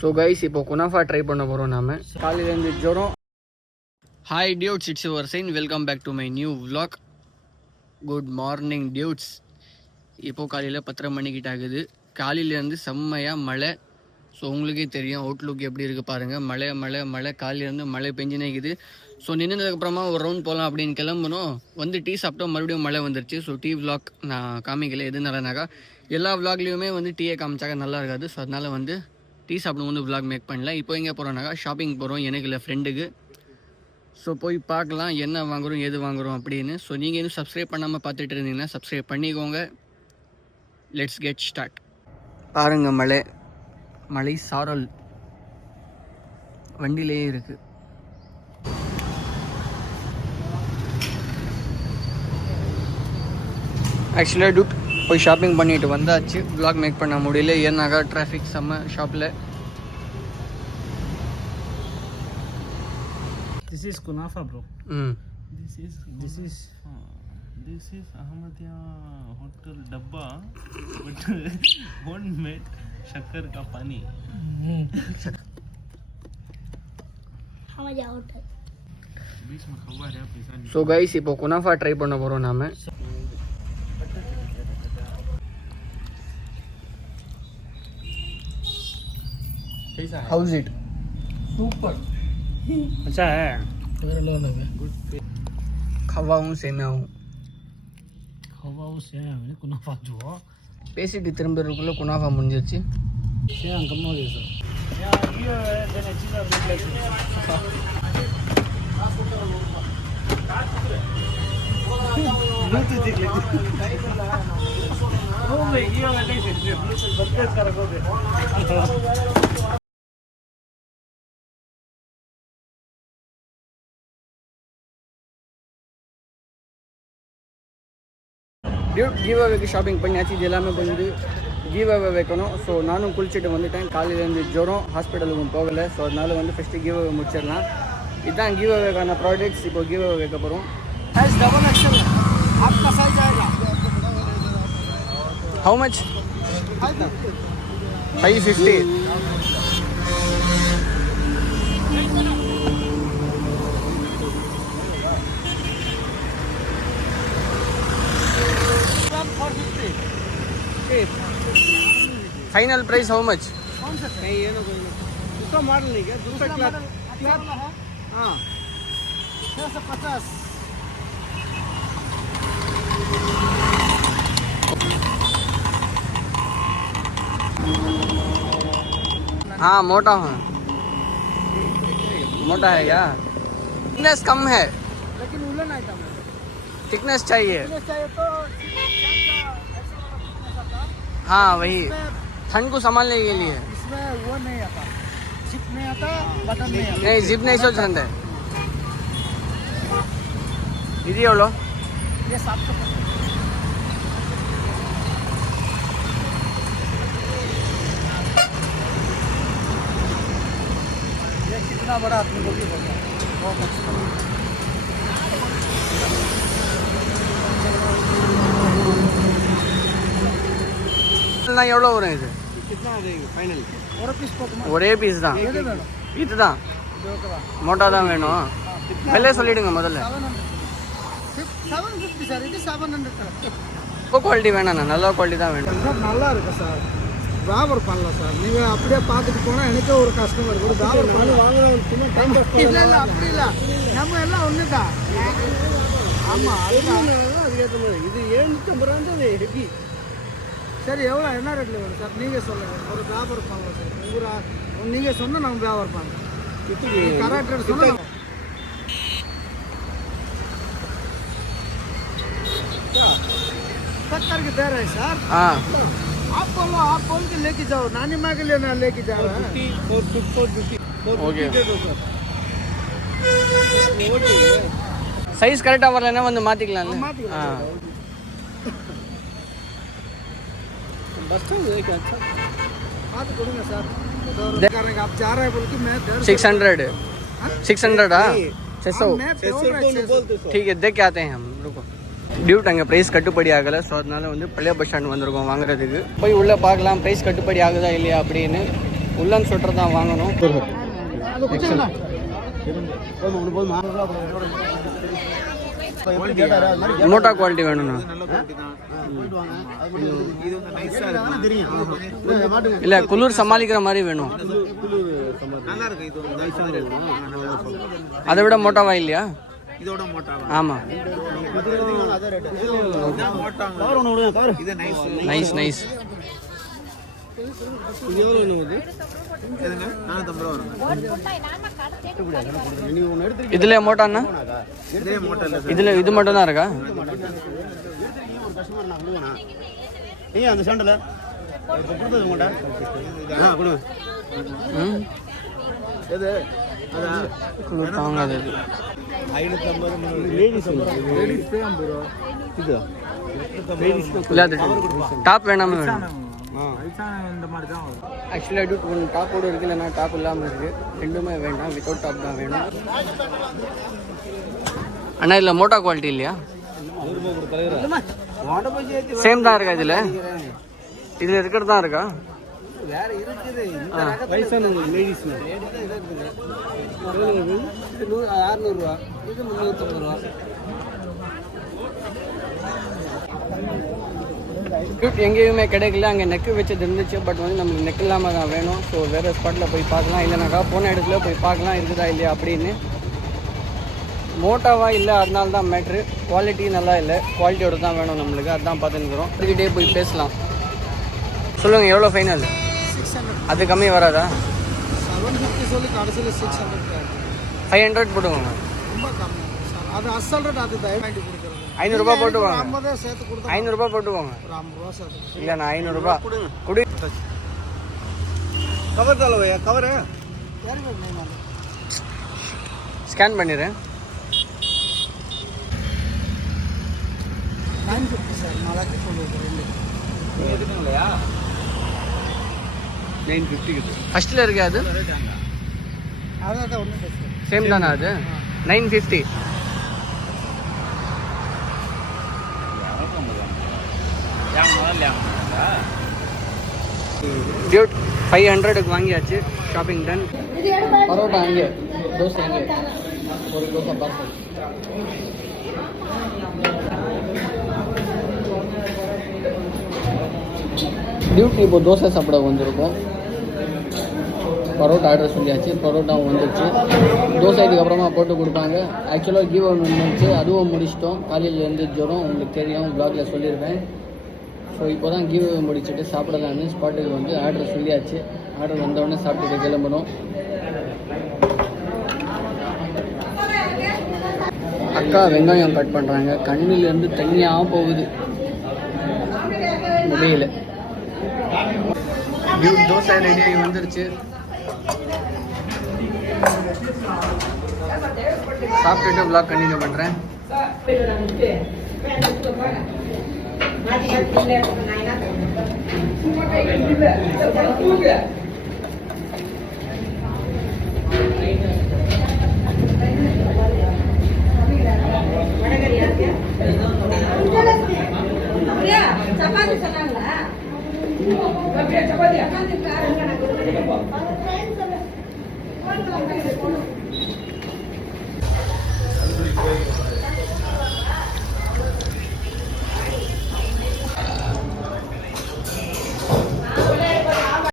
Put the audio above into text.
So guys இப்போ குனாஃபா try பண்ண போகிறோம் நாம. காலையிலேருந்து ஜுரம். ஹாய் டியூட்ஸ், இட்ஸ் யுவர் சைன். Welcome back to my new vlog. Good morning dudes. இப்போது காலையில் 10:30 மணிக்கிட்ட ஆகுது. காலையிலேருந்து செம்மையாக மழை. ஸோ உங்களுக்கே தெரியும் அவுட்லுக் எப்படி இருக்குது பாருங்கள். மழை மழை மழை, காலையிலேருந்து மழை பெஞ்சுனே இருக்குது. ஸோ நின்றுதுக்கப்புறமா ஒரு ரவுண்ட் போகலாம் அப்படின்னு கிளம்பணும். வந்து டீ சாப்பிட்டோம், மறுபடியும் மழை வந்துருச்சு. ஸோ டீ vlog நான் காமிக்கல. எதுனாலனாக்கா எல்லா vlogலேயுமே வந்து டீயை காமிச்சாக்க நல்லா இருக்காது. ஸோ அதனால் வந்து டீ சாப்பிடும் வந்து vlog மேக் பண்ணல. இப்போ எங்கே போகிறோம்னாக்கா ஷாப்பிங் போகிறோம், எனக்கு இல்லை ஃப்ரெண்டுக்கு. ஸோ போய் பார்க்கலாம் என்ன வாங்குகிறோம் எது வாங்குகிறோம் அப்படின்னு. ஸோ நீங்கள் இன்னும் சப்ஸ்கிரைப் பண்ணாமல் பார்த்துட்டு இருந்தீங்கன்னா சப்ஸ்கிரைப் பண்ணிக்கோங்க. Let's get start. பாருங்கள் மழை சாரல் வண்டியிலே இருக்குது. ஆக்சுவலாக டூட் போய் ஷாப்பிங் பண்ணிட்டு வந்தாச்சு. vlog மேக் பண்ண முடியல, ஏன்னாக்கா டிராஃபிக் செம்ம ஷாப்பில். This is kunafa, bro. This is Ahmadiyya hotel dabba, but homemade shakkar ka pani. Ahmadiyya hotel. बीच में खबर है पैसा नहीं. ஸோ கைஸ் இப்போ குனாஃபா ட்ரை பண்ண போகிறோம் நாம. How's it? Super. अच्छा है. मेरा लोन है खवा हूँ सेमे हूँ खवा से है कुनाफा जो பேசிட்டு திரும்புறதுக்குள்ள குனாஃபா முடிஞ்சிருச்சு. से कम हो गया सर. यार ये देने चीज़ ब्लूटूथ देख लेते ओ भाई ये वाला नहीं सकते ब्लूटूथ बदल कर रखोगे. டியூட் கிவ் அவேக்கு ஷாப்பிங் பண்ணியாச்சு. இது எல்லாமே வந்து கிவ் அவே வைக்கணும். ஸோ நானும் குளிச்சுட்டு வந்துட்டேன். காலையிலேருந்து ஜுரம், ஹாஸ்பிட்டலுக்கும் போகலை. ஸோ அதனால வந்து ஃபஸ்ட்டு கிவ் அவே முடிச்சிடலாம். இதுதான் கிவ் அவேக்கான ப்ராடக்ட்ஸ். இப்போ கிவ் அவே வைக்க போகிறோம். How much? 550. Final price how much? कौन सा नहीं ये ना कोई दूसरा मॉडल नहीं क्या दूसरा क्लास हाँ 650. हाँ मोटा है. मोटा है क्या? थिकनेस कम है, लेकिन उलन आइटम है. थिकनेस चाहिए. चाहिए तो हाँ वही ठंड को संभालने के लिए. इसमें वो नहीं आता, जिप नहीं आता, बटन नहीं आता. नहीं जिप नहीं सो ठंड है. दीदी एवलो ये 750. ये कितना बड़ा आदमी को भी होगा, बहुत अच्छा. எவ்வளோ வரும் இது? कितना आ जाएगी फाइनल? और पीस पोकमा ஒரே பீஸ் தான். இதுதான் மோட்டா தான் வேணும். வெளியே சொல்லிடுங்க முதல்ல. 750 சார். இது 700 ரொம்ப குவாலிட்டி வேணாண்ணா, நல்ல குவாலிட்டி தான் வேணும். சார். நல்லா இருக்கு சார், வியாபாரம் பண்ணலாம் சார். நீங்கள் அப்படியே பார்த்துட்டு போனால் எனக்கே ஒரு கஸ்டமர் கூட வியாபாரம் பண்ணி வாங்குறவங்க சும்மா டைம் பாஸ் பண்ணி. இல்லை இல்லை அப்படி இல்லை, நம்ம எல்லாம் ஒன்று தான். ஆமாம் அதுதான் அதுக்கேற்ற மாதிரி. இது 750 ரூபா அது ஹெவி. சரி எவ்வளோ என்ன ரேட்டில் வரும் சார் நீங்கள் சொல்லுங்கள். ஒரு வியாபாரம் பண்ணலாம் சார். நீங்கள் சொன்னால் நம்ம வியாபாரம் பண்ணலாம். கரெக்ட் ரேட் சொன்னால் सत्तर के दे रहे हैं सर. हाँ आप बोल के लेके जाओ. नानी माँ के लिए ना लेके जा रहा है. ஓகே சைஸ் கரெக்டாக வரலன்னா வந்து மாற்றிக்கலாம்ல. ஆ बस तो एक अच्छा बात करूँगा सर. आप जा रहे हैं बोल के मैं 600. 600 600 ठीक है देख के आते हैं हम. रुको டியூட் அங்கே ப்ரைஸ் கட்டுப்படி ஆகலை. ஸோ அதனால வந்து பழைய பஸ் ஸ்டாண்ட் வந்திருக்கோம் வாங்குறதுக்கு. போய் உள்ளே பார்க்கலாம் ப்ரைஸ் கட்டுப்படி ஆகுதா இல்லையா அப்படின்னு. உள்ளன் ஸ்வெட்டர் தான் வாங்கணும். மோட்டா குவாலிட்டி வேணும்ண்ணா. இல்லை குளிர் சமாளிக்கிற மாதிரி வேணும். அதை விட மோட்டாவா இல்லையா? இதோட மோட்டாவா? ஆமாம். Nice nice. இதுல மோட்டாண்ணா? இதுல இது மட்டும் தான் இருக்கா? அந்த சாண்டல தாங்காது. டாப் வேணாமே வேணும். ஆக்சுவலாக டூ ஒன்று டாப்போடு இருக்குது, இல்லைன்னா டாப் இல்லாமல் இருக்குது. ரெண்டுமே வேண்டாம், வித்தவுட் டாப் தான் வேணும். அண்ணா இதில் மோட்டா குவாலிட்டி இல்லையா? சேம் தான் இருக்கா இதில்? இதில் இருக்கிறது தான் இருக்கா? வேற இருக்குது. வயசானவங்களுக்கு லேடிஸ் 600 இது 350 எங்கேயுமே கிடைக்கல. அங்கே நெக்கு வச்சது இருந்துச்சு, பட் வந்து நம்மளுக்கு நெக் இல்லாமல் தான் வேணும். ஸோ வேறு ஸ்பாட்டில் போய் பார்க்கலாம், இல்லைனாக்கா போன இடத்துல போய் பார்க்கலாம் இருக்குதா இல்லையா அப்படின்னு. மோட்டாவா இல்லை, அதனால தான் மேட்ரு. குவாலிட்டி நல்லா இல்லை, குவாலிட்டியோடு தான் வேணும் நம்மளுக்கு. அதுதான் பார்த்துன்னுக்குறோம். அதுக்கிட்டே போய் பேசலாம். சொல்லுங்கள், எவ்வளோ ஃபைனல்? 600. அது கம்மி வராதா? 750 சொல்லி கடைசியில் 600. 500 போட்டுக்கோங்க. ரொம்ப கம்மி. அது அசல் ரேட். அது தயவாண்டி கொடுக்குறது 500 போட்டுவாங்க. 50 சேர்த்து கொடுத்தா 500 போட்டுவாங்க. ஒரு 50 ரூபா சேர்த்து. இல்லை நான் 500 கொடு. கவர் தாளவையா? கவரு ஸ்கேன் பண்ணிடுறேன். 950 சார். நாளைக்கு சொல்லுவோம். எதுக்குங்களையா 950 ஃபஸ்ட்டில் இருக்கு அது. அதான் ஒன்றும் சேம் தானே அது? 950. டியூட் 500க்கு வாங்கியாச்சு. Shopping ton. பரோட்டா அங்கே, தோசை அங்கே, ஒரு தோசை பார்சல். டியூட்டி இப்போ தோசை சாப்பிட வந்திருக்கோம். பரோட்டா ஆர்டர் சொல்லியாச்சு, பரோட்டாவும் வந்துடுச்சு. தோசை இதுக்கப்புறமா போட்டு கொடுப்பாங்க. ஆக்சுவலாக கீவ் ஒன்று வந்துச்சு, அதுவும் முடிச்சிட்டோம். காலையில் இருந்து ஜுரம் உங்களுக்கு தெரியும், ப்ளாகில் சொல்லியிருப்பேன். ஸோ இப்போ தான் கீவ் முடிச்சுட்டு சாப்பிடலான்னு ஸ்பாட்டுக்கு வந்து ஆர்டர் சொல்லியாச்சு. ஆர்டர் வந்தவுடனே சாப்பிட்டுட்டு கிளம்புறோம். அக்கா வெங்காயம் கட் பண்ணுறாங்க. கண்ணிலேருந்து தண்ணியாக போகுது முடியல. தோசை ரெடியாகி வந்துருச்சு. சாப்பிட்டுட்டு வ்ளாக் கண்டினியூ பண்ணுறேன். சப்பாத்தி சொன்னாங்களா? சப்பாத்தி